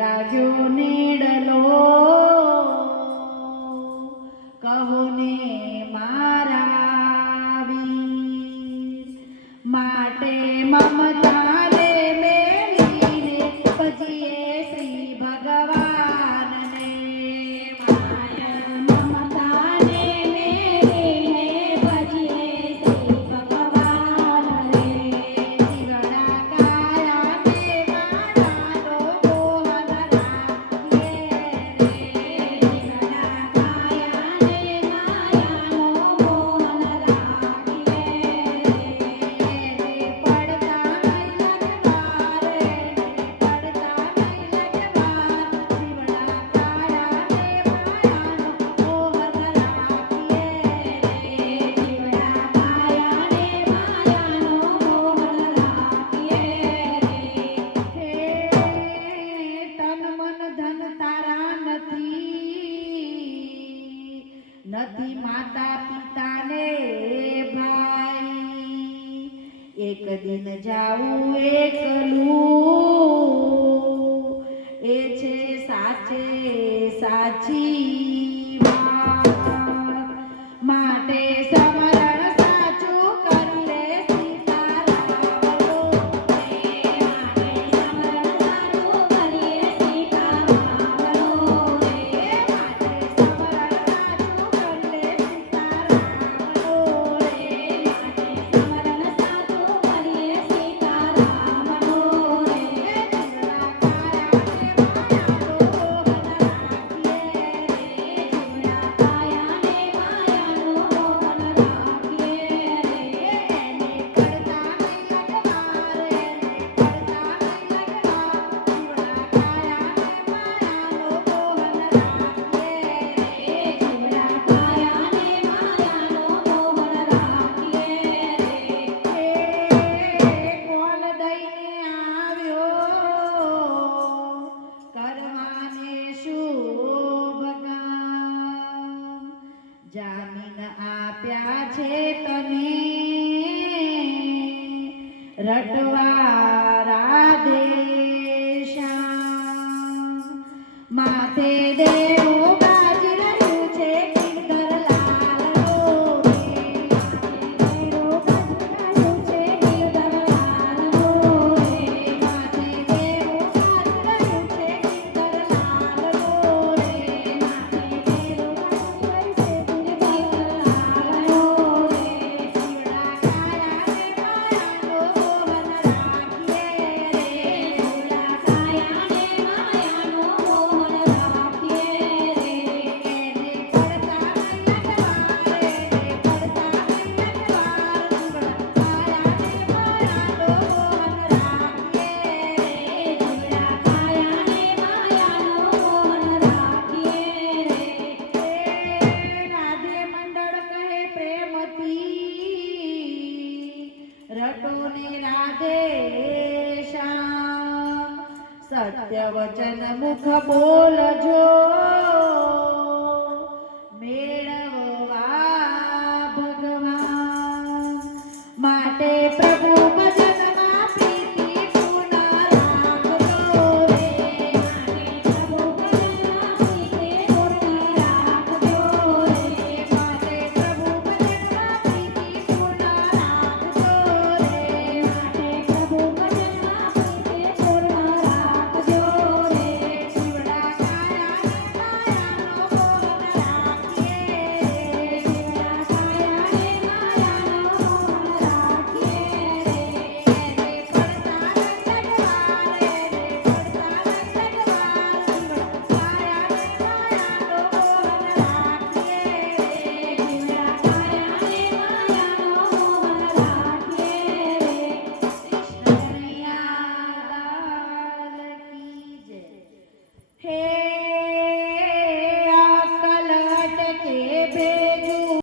લાગ્યો નીડલો કહો ને મારા વીર માટે મમતાને મેલીને ભજીએ શ્રી ભગવાનને મમતાને મેલીને ભજીએ શ્રી ભગવાનને જીવડા કાયાને માયાનો મોહન રાખીએ રે જીવડા કાયાને માયાનો મોહન રાખીએ રે પડતા નહીં લગવાર રે પડતા નહીં લગવાર જીવડા કાયાને માયાનો મોહન રાખીએ રે જીવડા કાયાને માયાનો મોહન રાખીએ રે તન મન ધન તારા નથી માતા પિતાને ભાઈ એક દિન જાવું એકલું એ છે સાચે સાચી વાત માટે સમરણ સાચું કરી લે સીતારામનો માટે સમરણ સાચું કરીએ સીતારામનો માટે સમરણ સાચું કરી લે સીતારામનો માટે સમરણ સાચું કરીએ સીતારામનો જીવડા કાયાને માયાનો મોહન રાખીએ રે જીવડા કાયાને માયાનો મોહન રાખીએ રે કોલ દઈને આવ્યો કરવાને શુભ કામ જામીન આપ્યા છે તને રટવા રાધે શ્યામ માથે દેવો ગાજી રહ્યું છે ગિરધર લાલનો રે માથે દેવો ગાજી રહ્યું છે ગિરધર લાલનો રે માથે દેવો ગાજી રહ્યું છે ગિરધર લાલનો રે માથે દેવો ગાજી રહ્યું છે ગિરધર લાલનો રે જીવડા કાયાને માયાનો મોહન રાખીએ રે જીવડા કાયાને માયાનો મોહન રાખીએ રે એને પડતા નહીં લગવાર રે પડતા નહીં લગવાર જીવડા કાયાને માયાનો મોહન રાખીએ રે જીવડા કાયાને માયાનો મોહન રાખીએ રે રાધે મંડળ કહે પ્રેમથી રટો ને રાધે શ્યામ સત્ય વચન મુખ બોલજો